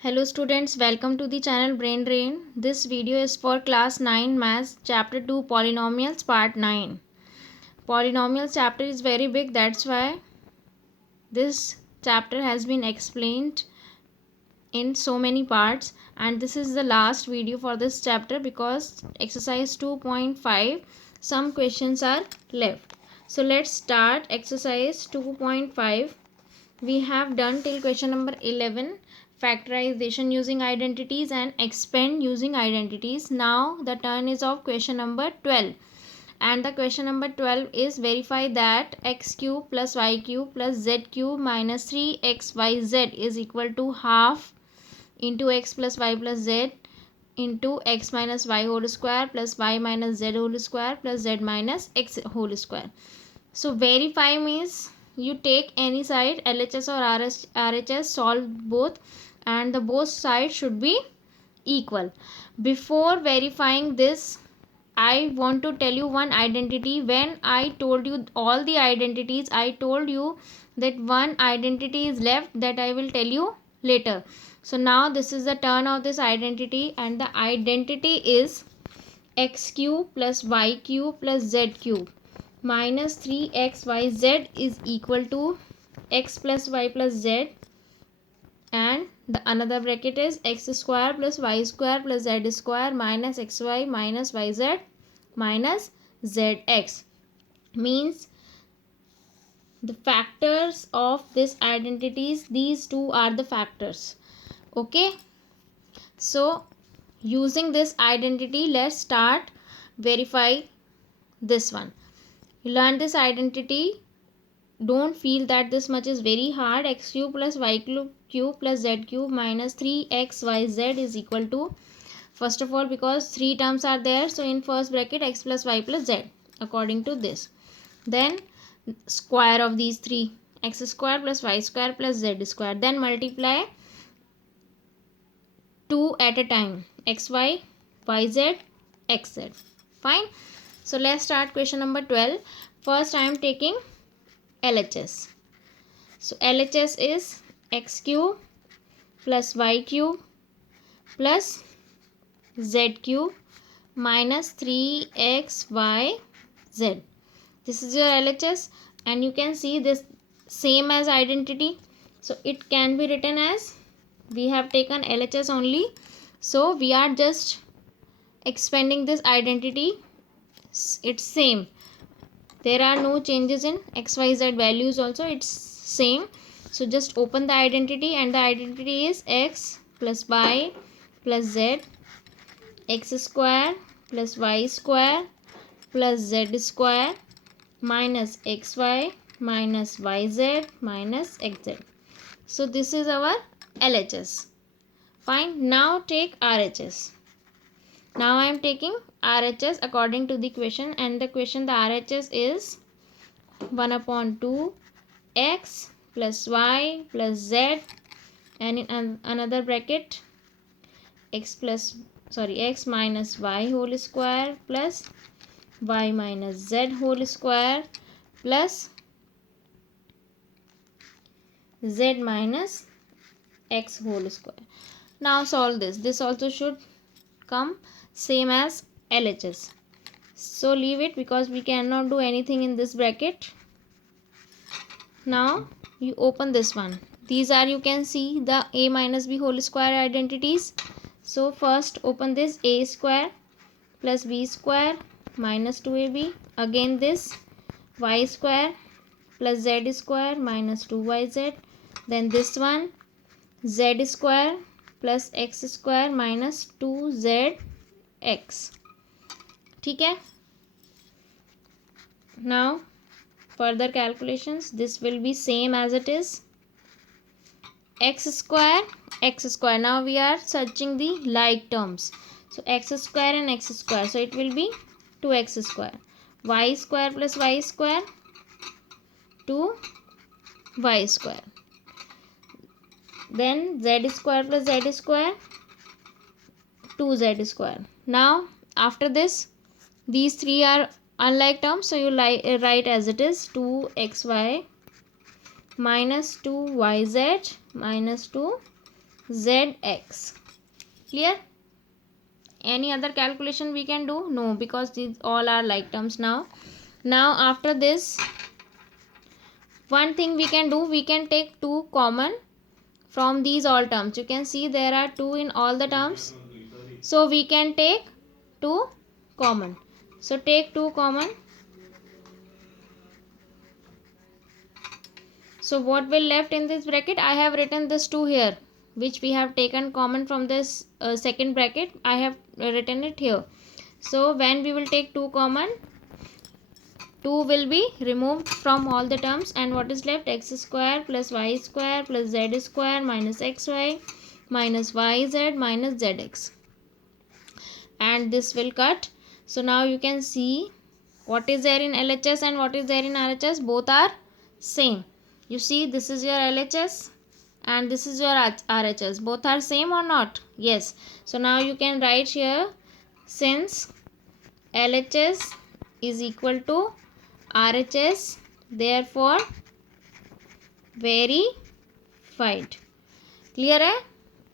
Hello students, welcome to the channel Brain Drain. This video is for class 9 maths chapter 2 polynomials part 9. Polynomials chapter is very big, that's why this chapter has been explained in so many parts, and this is the last video for this chapter because exercise 2.5 some questions are left. So let's start exercise 2.5. We have done till question number 11, factorization using identities and expand using identities. Now the turn is of question number 12, and the question number 12 is verify that x cube plus y cube plus z cube minus 3xyz is equal to half into x plus y plus z into x minus y whole square plus y minus z whole square plus z minus x whole square. So verify means you take any side, LHS or RHS, solve both, and the both sides should be equal. Before verifying this, I want to tell you one identity. When I told you all the identities, I told you that one identity is left, that I will tell you later. So now this is the turn of this identity, and the identity is x cube plus y cube plus z cube minus 3xyz is equal to x plus y plus z, and the another bracket is x square plus y square plus z square minus xy minus yz minus zx. Means the factors of this identities, these two are the factors. Okay, so using this identity, let's start verify this one. You learn this identity, don't feel that this much is very hard. X cube plus y cube plus z cube minus 3xyz is equal to, first of all, because three terms are there, so in first bracket x plus y plus z according to this. Then square of these three, x square plus y square plus z square. Then multiply 2 at a time, xy, yz, xz. Fine. So let's start question number 12. First I am taking LHS. So LHS is x cube plus y cube plus z cube minus 3xyz. This is your LHS, and you can see this same as identity. So it can be written as, we have taken LHS only, so we are just expanding this identity. It's same, there are no changes in xyz values also, it's same. So just open the identity, and the identity is x plus y plus z, x square plus y square plus z square minus xy minus yz minus xz. So this is our LHS. Fine. Now take RHS. Now I am taking RHS according to the question, and the question, the RHS is 1 upon 2 x plus y plus z, and in another bracket x minus y whole square plus y minus z whole square plus z minus x whole square. Now solve this. This also should come same as LHS. So leave it because we cannot do anything in this bracket. Now you open this one. These are, you can see, the a minus b whole square identities. So first open this, a square plus b square minus 2ab. Again this y square plus z square minus 2yz. Then this one z square plus x square minus 2zx. ठीक है. Now further calculations, this will be same as it is, x square. Now we are searching the like terms, so x square and x square, so it will be 2x square. Y square plus y square 2y square. Then z square plus z square 2z square. Now after this, these three are unlike terms, so you write as it is, 2xy minus 2yz minus 2 zx. Clear? Any other calculation we can do? No, because these all are like terms now. Now after this, one thing we can do, we can take 2 common from these all terms. You can see there are 2 in all the terms. So we can take 2 common. So take 2 common. So what will left in this bracket? I have written this 2 here, which we have taken common from this second bracket. I have written it here. So when we will take 2 common, 2 will be removed from all the terms, and what is left? X square plus y square plus z square minus xy minus yz minus zx, and this will cut. So now you can see what is there in LHS and what is there in RHS. Both are same. You see, this is your LHS and this is your RHS. Both are same or not? Yes. So now you can write here, since LHS is equal to RHS, therefore verified. Clear hai?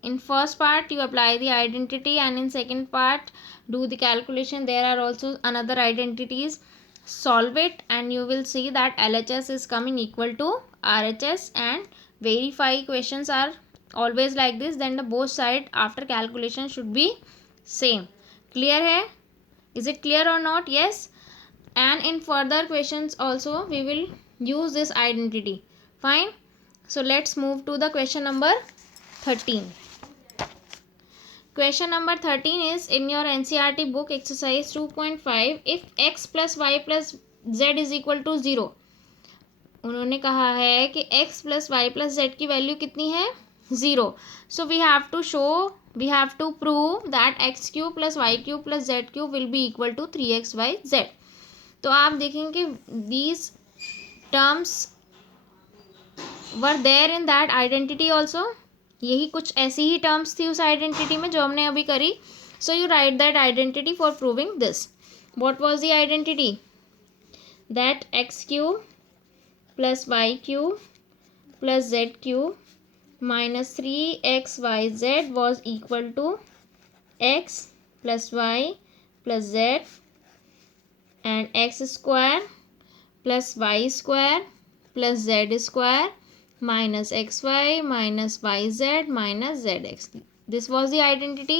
In first part you apply the identity, and in second part do the calculation. There are also another identities. Solve it and you will see that LHS is coming equal to RHS, and verify questions are always like this. Then the both side after calculation should be same. Clear hai? Is it clear or not? Yes. And in further questions also we will use this identity. Fine. So let's move to the question number 13. Question number 13 is in your NCERT book exercise 2.5. If x plus y plus z is equal to 0, उन्होंने कहा है कि x plus y plus z की value कितनी है? 0. So we have to prove that x cube plus y cube plus z cube will be equal to 3xyz. तो आप देखेंगे these terms were there in that identity also. यही कुछ ऐसी ही terms थी उस आइडेंटिटी में जो हमने अभी करी. So you write that identity for proving this. What was the identity? That x cube plus y cube plus z cube minus 3xyz was equal to x plus y plus z and x square plus y square plus z square minus xy minus yz minus zx. This was the identity.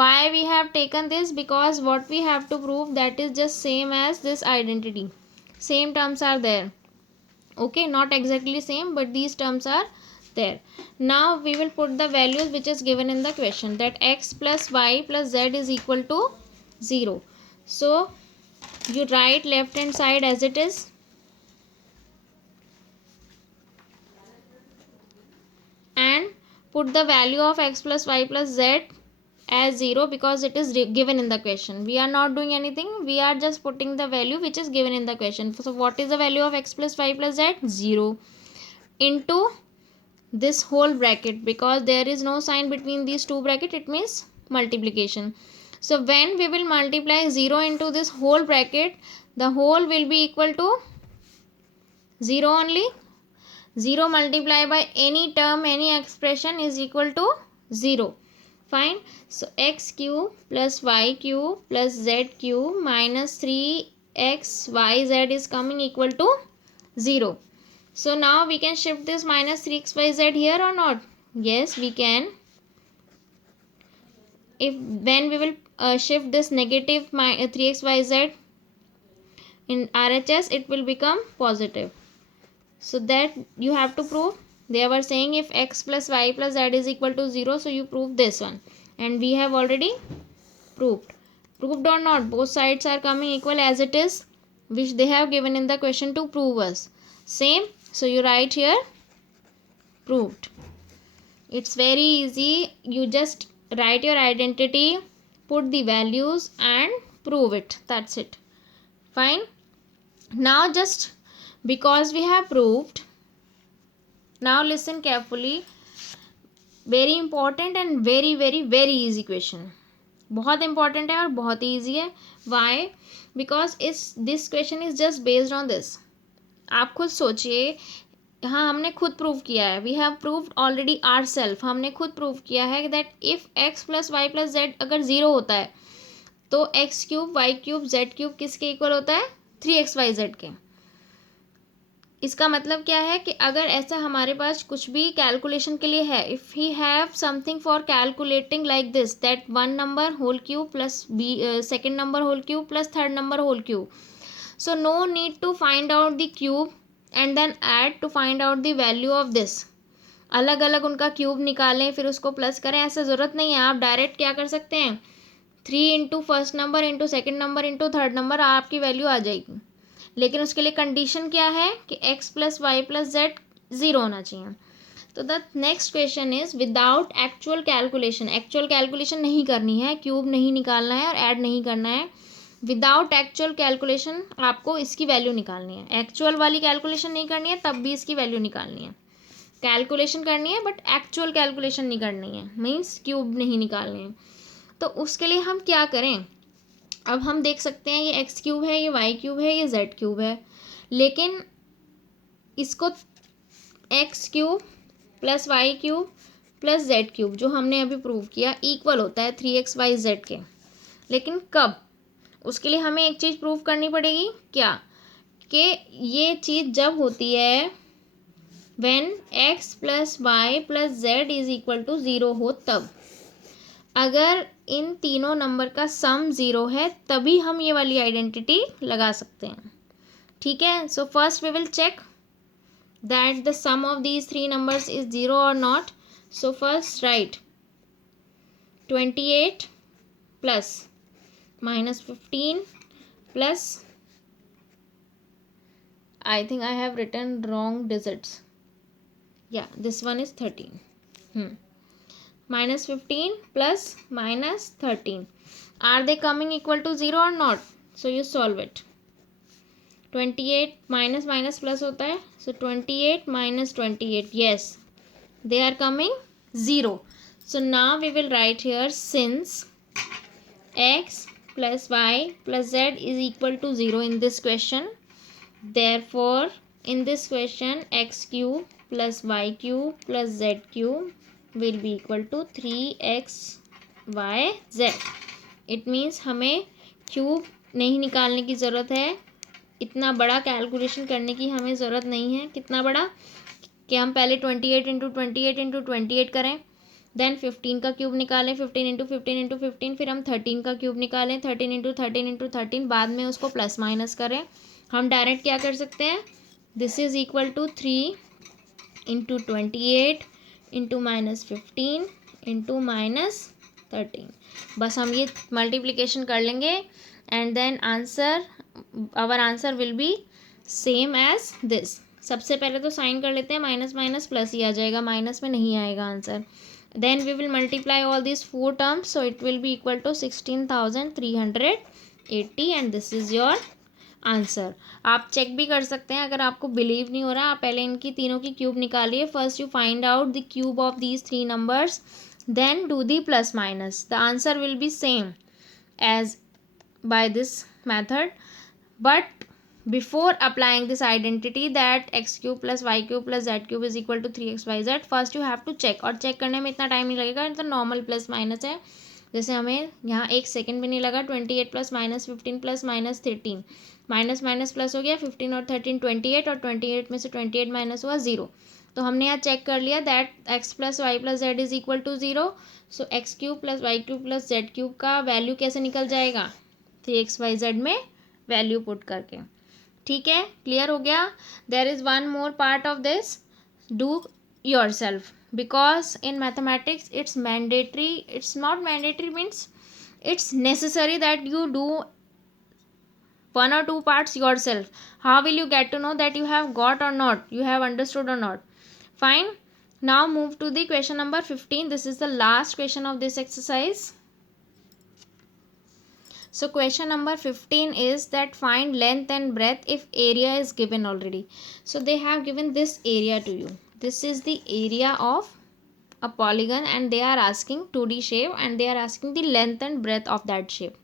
Why we have taken this? Because what we have to prove, that is just same as this identity. Same terms are there. Okay, not exactly same, but these terms are there. Now we will put the values which is given in the question, that x plus y plus z is equal to 0. So you write left hand side as it is. And put the value of x plus y plus z as 0, because it is given in the question. We are not doing anything. We are just putting the value which is given in the question. So what is the value of x plus y plus z? 0 into this whole bracket, because there is no sign between these two brackets. It means multiplication. So when we will multiply 0 into this whole bracket, the whole will be equal to 0 only. 0 multiplied by any term, any expression is equal to 0. Fine. So x cube plus y cube plus z cube minus 3xyz is coming equal to 0. So now we can shift this minus 3xyz here or not? Yes, we can. When we will shift this negative 3xyz in RHS, it will become positive. So that you have to prove. They were saying if x plus y plus z is equal to 0, so you prove this one, and we have already proved or not. Both sides are coming equal as it is, which they have given in the question to prove us same. So you write here proved. It's very easy. You just write your identity, put the values and prove it. That's it. Fine. Now just because we have proved, now listen carefully. Very important and very very very easy question. बहुत important है और बहुत easy है. Why? Because this question is just based on this. आप खुद सोचिए, हाँ हमने खुद प्रूव किया है, we have proved already our self, हमने खुद प्रूव किया है that if x plus y plus z अगर ज़ीरो होता है तो x cube y cube z cube किसके इक्वल होता है, 3xyz के। इसका मतलब क्या है कि अगर ऐसा हमारे पास कुछ भी कैलकुलेशन के लिए है, if he have something for calculating like this that one number whole cube plus b second number whole cube plus third number whole cube, so no need to find out the cube and then add to find out the value of this, अलग अलग उनका cube निकालें फिर उसको plus करें, ऐसा ज़रूरत नहीं है। आप डायरेक्ट क्या कर सकते हैं, 3 into first number into second number into third number, आपकी वैल्यू आ जाएगी। लेकिन उसके लिए कंडीशन क्या है कि x plus y plus z zero होना चाहिए। तो the next question is without actual calculation, actual calculation नहीं करनी है, क्यूब नहीं निकालना है और ऐड नहीं करना है। विदाउट एक्चुअल कैलकुलेशन आपको इसकी वैल्यू निकालनी है, एक्चुअल वाली कैलकुलेशन नहीं करनी है तब भी इसकी वैल्यू निकालनी है। कैलकुलेशन करनी है बट एक्चुअल कैलकुलेशन नहीं करनी है, मीन्स क्यूब नहीं निकालनी है। तो उसके लिए हम क्या करें, अब हम देख सकते हैं ये एक्स क्यूब है, ये वाई क्यूब है, ये जेड क्यूब है, लेकिन इसको x cube plus y cube plus z cube जो हमने अभी प्रूव किया इक्वल होता है 3xyz के। लेकिन कब, उसके लिए हमें एक चीज़ प्रूव करनी पड़ेगी, क्या, कि ये चीज़ जब होती है when x plus y plus z is equal to zero हो तब। अगर इन तीनों नंबर का सम ज़ीरो है तभी हम ये वाली आइडेंटिटी लगा सकते हैं। ठीक है, so first we will check that the sum of these three numbers is zero और not. So first right 28 plus -15 plus, I think I have written wrong digits, yeah this one is 13, -15 plus -13, are they coming equal to 0 or not? So you solve it, 28 minus minus plus होता है, so 28 minus 28, yes they are coming 0. So now we will write here since x plus y plus z is equal to 0 in this question, therefore in this question x cube plus y cube plus z cube will be equal to 3xyz. it means हमें cube नहीं निकालने की ज़रूरत है, इतना बड़ा calculation करने की हमें ज़रूरत नहीं है। कितना बड़ा कि हम पहले 28 इंटू 28 इंटू 28 करें, देन 15 का क्यूब निकालें, 15 इंटू 15 इंटू 15, फिर हम 13 का क्यूब निकालें, 13 इंटू 13 इंटू 13, बाद में उसको प्लस माइनस करें। हम डायरेक्ट क्या कर सकते हैं, this is equal to 3 into 28 into -15 into -13, बस हम ये मल्टीप्लिकेशन कर लेंगे and then answer, our answer will be same as this. सबसे पहले तो साइन कर लेते हैं, माइनस माइनस प्लस ही आ जाएगा, माइनस में नहीं आएगा answer. then we will multiply all these four terms, so it will be equal to 16,380 and this is your answer. आप चेक भी कर सकते हैं, अगर आपको बिलीव नहीं हो रहा, आप पहले इनकी तीनों की क्यूब निकालिए। First you find out the cube of these three numbers, then do the plus minus, the answer will be same as by this method, but before applying this identity that x cube plus y cube plus z cube is equal to 3xyz, first you have to check, और check करने में इतना time नहीं लगेगा, तो normal plus minus है, जैसे हमें यहाँ एक सेकंड भी नहीं लगा। 28 plus -15 plus -13, minus minus plus हो गया, 15 और 13 28, और 28 में से 28 माइनस हुआ 0, तो हमने यहाँ चेक कर लिया that x plus y plus z is equal to 0। So x cube plus y cube plus z cube का वैल्यू कैसे निकल जाएगा, 3xyz में वैल्यू पुट करके। ठीक है, क्लियर हो गया। There is one more part of this, do your self, because in mathematics it's mandatory, it's not mandatory means it's necessary that you do one or two parts yourself. How will you get to know that you have got or not, you have understood or not? Fine, now move to the question number 15. This is the last question of this exercise. So question number 15 is that find length and breadth if area is given already. So they have given this area to you. This is the area of a polygon and they are asking 2D shape and they are asking the length and breadth of that shape.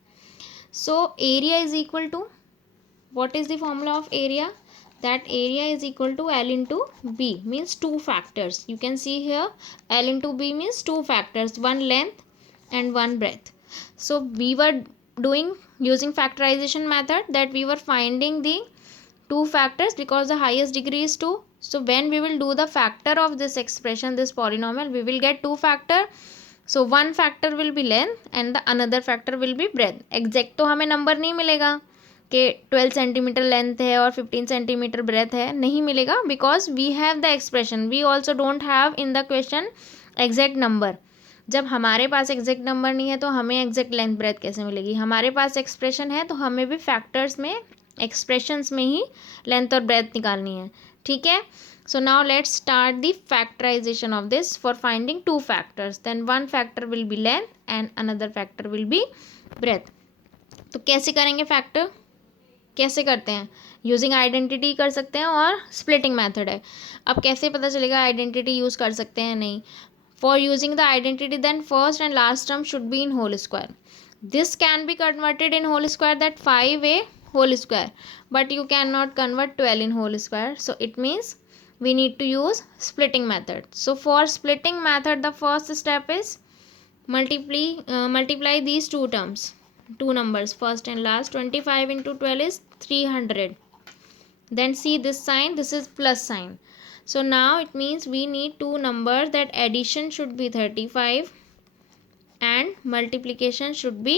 So area is equal to, what is the formula of area? that area is equal to L into B, means two factors. You can see here L into B means two factors, one length and one breadth. So we were doing using factorization method, that we were finding the two factors because the highest degree is 2. So when we will do the factor of this expression, this polynomial, we will get two factor. So one factor will be length and the another factor will be breadth. Exact तो हमें number नहीं मिलेगा कि 12 centimetre length है और 15 centimetre breath है, नहीं मिलेगा, because we have the expression. We also don't have in the question exact number. जब हमारे पास एग्जैक्ट नंबर नहीं है तो हमें एग्जैक्ट लेंथ ब्रेथ कैसे मिलेगी. हमारे पास एक्सप्रेशन है तो हमें भी फैक्टर्स में, एक्सप्रेशंस में ही लेंथ और ब्रेथ निकालनी है. ठीक है. So now let's start the factorization of this for finding two factors. Then one factor will be length and another factor will be breadth. तो कैसे करेंगे फैक्टर, कैसे करते हैं. यूजिंग आइडेंटिटी कर सकते हैं और स्प्लिटिंग मेथड है. अब कैसे पता चलेगा आइडेंटिटी यूज़ कर सकते हैं नहीं. For using the identity then first and last term should be in whole square. This can be converted in whole square, that 5a whole square, but you cannot convert 12 in whole square. So it means we need to use splitting method. So for splitting method, the first step is multiply these two terms, two numbers, first and last. 25 into 12 is 300. Then see this sign, this is plus sign. So now it means we need two numbers, that addition should be 35 and multiplication should be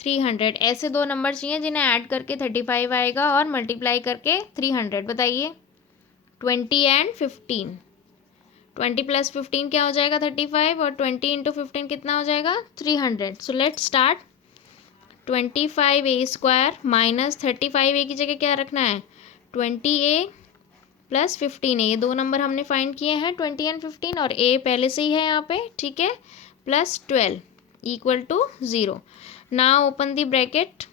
300. ऐसे दो number चाहिए जिन्हें add करके 35 आएगा और multiply करके 300. बताइए 20 and 15. 20 plus 15 क्या हो जाएगा 35, और 20 इंटू 15 कितना हो जाएगा 300. So let start. 25a square minus 35a की जगह क्या रखना है 20a प्लस 15a. ये दो नंबर हमने फाइंड किए हैं 20 एंड 15, और a पहले से ही है यहाँ पे. ठीक है. Plus 12 equal to 0. Now open the bracket.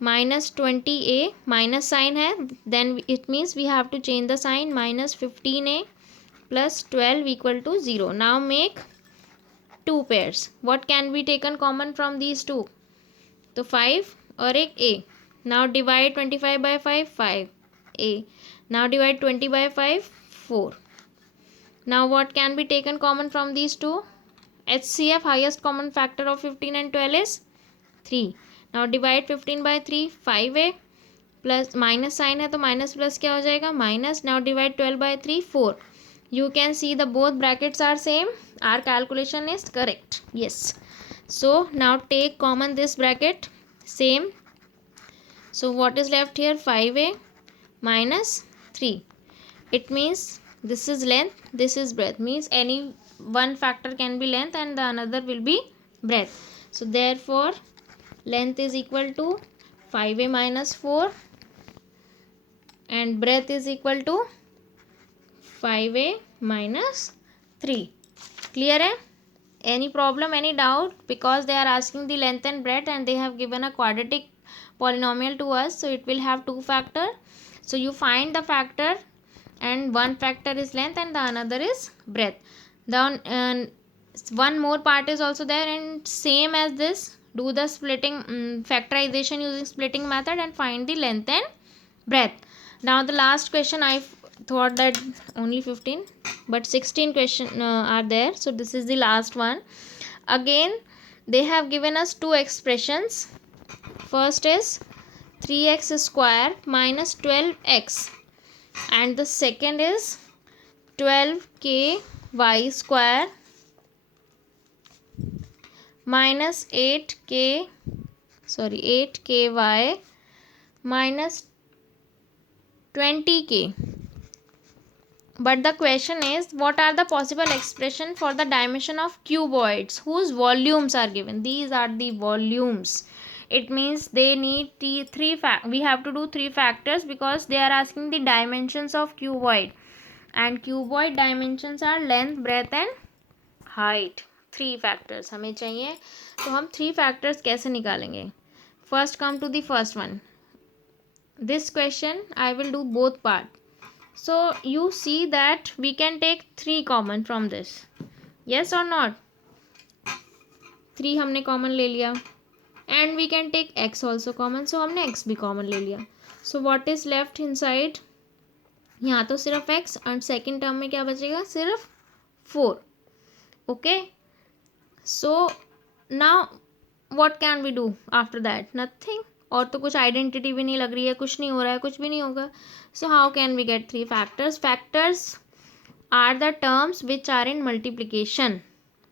minus 20a, minus sign है, then it means we have to change the sign. minus 15a plus 12 equal to 0. Now make two pairs. What can be taken common from these two? तो 5 और एक a. Now divide 25 by 5, 5a. Now divide 20 by 5, 4. Now what can be taken common from these two? HCF, highest common factor of 15 and 12 is 3. Now divide 15 by 3, 5a plus minus sign है तो minus plus क्या हो जाएगा minus. Now divide 12 by 3, 4. You can see the both brackets are same. Our calculation is correct. Yes. So now take common this bracket, same. So what is left here 5a minus 3. It means this is length, this is breadth, means any one factor can be length and the another will be breadth. So therefore length is equal to 5a minus 4 and breadth is equal to 5a minus 3. Clear hai? Any problem, any doubt? Because they are asking the length and breadth and they have given a quadratic polynomial to us, so it will have two factor. So you find the factor and one factor is length and the another is breadth. Then one more part is also there, and same as this, do the splitting factorization using splitting method and find the length and breadth. Now the last question, I thought that only 15 but 16 question are there, so this is the last one. Again they have given us two expressions. First is 3x square minus 12x and the second is 12ky square minus 8ky minus 20k. But the question is, what are the possible expression for the dimension of cuboids whose volumes are given? These are the volumes. It means they need the we have to do three factors because they are asking the dimensions of cuboid, and cuboid dimensions are length, breadth and height. Three factors हमें चाहिए, तो हम three factors कैसे निकालेंगे. First come to the first one. This question I will do both part. So you see that we can take three common from this. Yes और not. Three हमने common ले लिया and we can take X also common, so हमने X भी common ले लिया. So what is left inside यहाँ तो सिर्फ x एंड सेकेंड टर्म में क्या बचेगा, सिर्फ 4. Okay, so now what can we do after that, nothing. और तो कुछ आइडेंटिटी भी नहीं लग रही है, कुछ नहीं हो रहा है, कुछ भी नहीं होगा. So how can we get 3 factors. Factors are the terms which are in multiplication.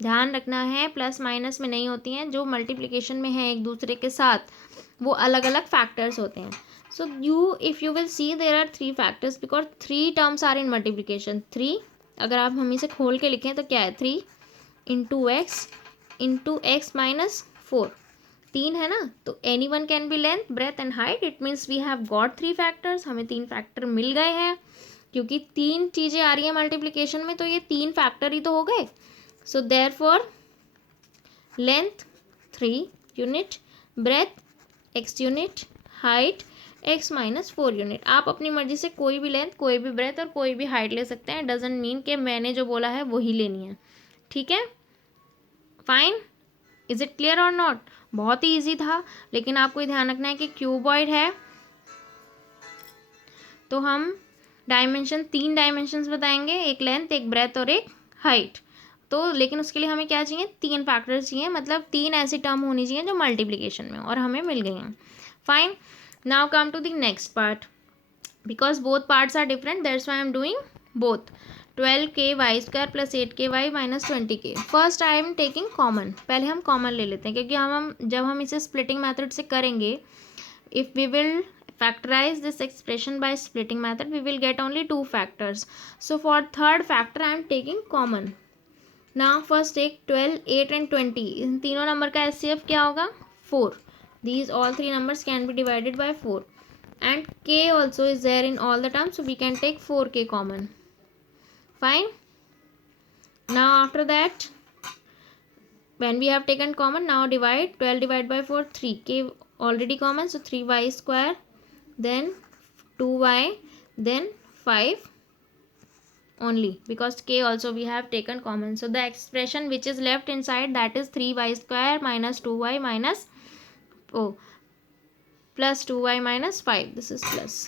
ध्यान रखना है प्लस माइनस में नहीं होती हैं, जो मल्टीप्लिकेशन में है एक दूसरे के साथ वो अलग अलग फैक्टर्स होते हैं. So if you will see there are 3 factors because 3 terms are in multiplication. 3 अगर आप हम इसे खोल के लिखें तो क्या है, 3 इंटू एक्स माइनस 4. 3 है ना, तो any one can be length, breadth and height. It means we have got 3 factors. हमें 3 फैक्टर मिल गए हैं क्योंकि 3 चीज़ें आ रही हैं मल्टीप्लिकेशन में, तो ये 3 फैक्टर ही तो हो गए. So therefore length 3 unit, breadth x unit, height x minus 4 unit. आप अपनी मर्जी से कोई भी लेंथ, कोई भी ब्रेथ और कोई भी हाइट ले सकते हैं. डजेंट मीन कि मैंने जो बोला है वही लेनी है. ठीक है, फाइन. इज इट क्लियर और नॉट. बहुत ही ईजी था, लेकिन आपको ध्यान रखना है कि क्यूबॉइड है तो हम डायमेंशन 3 डायमेंशंस बताएंगे, एक लेंथ, एक ब्रेथ और एक हाइट. तो लेकिन उसके लिए हमें क्या चाहिए, 3 फैक्टर्स चाहिए, मतलब 3 ऐसी टर्म होनी चाहिए जो मल्टीप्लिकेशन में, और हमें मिल गई हैं. Fine. Now come to the next part. Because both parts are different, that's why I am doing both. 12k² plus 8ky minus 20k. First I am taking common. पहले हम कॉमन ले लेते हैं, क्योंकि हम जब हम इसे स्प्लिटिंग मेथड से करेंगे, if we will factorize this expression by splitting method, we will get only 2 factors. So for third factor I am taking common. Now first take 12, 8 and 20. इन तीनों नंबर का HCF क्या होगा, 4. These all 3 numbers can be divided by 4 and k also is there in all the terms, so we can take 4k common. Fine. Now after that, when we have taken common, now divide. 12 divided by 4, 3. K already common, so 3y square, then 2y, then 5 only, because k also we have taken common. So the expression which is left inside, that is 3y square minus 2y minus plus 2y minus 5. This is plus.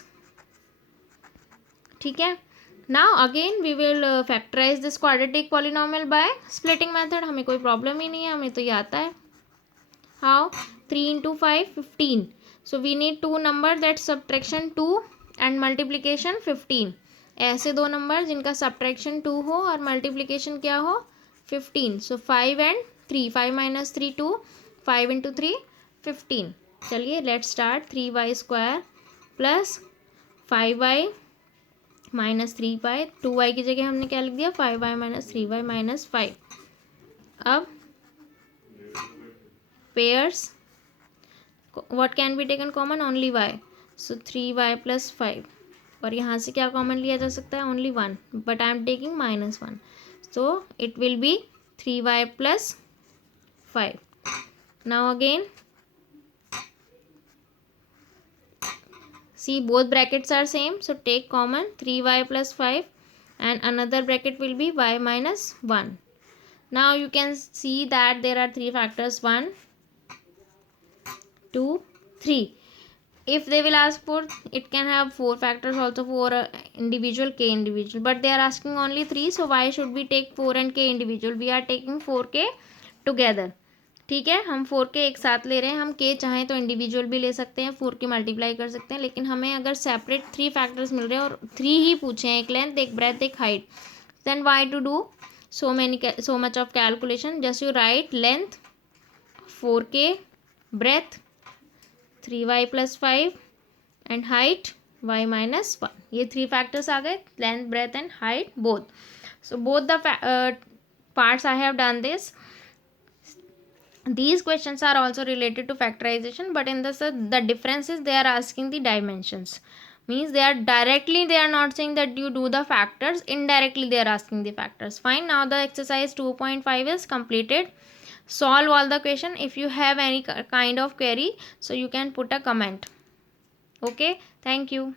ठीक है. Now again we will factorize this quadratic polynomial by splitting method. हमें कोई problem ही नहीं है, हमें तो ये आता है. How? 3 into 5, 15. So we need 2 numbers, that subtraction 2 and multiplication 15. ऐसे 2 नंबर जिनका subtraction 2 हो और multiplication क्या हो, 15. So 5 and 3. 5 minus 3 2. 5 into 3 15. चलिए let's start. 3y square plus 5y minus 3y. 2y की जगह हमने क्या लिख दिया, 5y minus 3y minus 5. अब pairs, what can be taken common, only y. So 3y plus 5. और यहाँ से क्या कॉमन लिया जा सकता है, only 1, but I am taking minus 1. So it will be 3y plus 5. Now again see both brackets are same, so take common 3y plus 5 and another bracket will be y minus 1. Now you can see that there are 3 factors, 1 2 3. If they will ask for, it can have 4 factors also for individual k individual, but they are asking only 3, so why should we take 4 and k individual. We are taking 4k together. ठीक है, हम 4k एक साथ ले रहे हैं. हम k चाहें तो इंडिविजुअल भी ले सकते हैं, 4k मल्टीप्लाई कर सकते हैं, लेकिन हमें अगर सेपरेट 3 फैक्टर्स मिल रहे हैं और 3 ही पूछे हैं, एक लेंथ, एक ब्रेथ, एक height, then why to do so much of calculation. Just you write length 4k, breadth 3y plus 5 and height y minus 1. ये 3 factors आ गए, length, breadth and height both. So both the parts I have done this. These questions are also related to factorization, but in the difference is they are asking the dimensions. Means they are not saying that you do the factors, indirectly they are asking the factors. Fine. Now the exercise 2.5 is completed. Solve all the question. If you have any kind of query, so you can put a comment. Okay, thank you.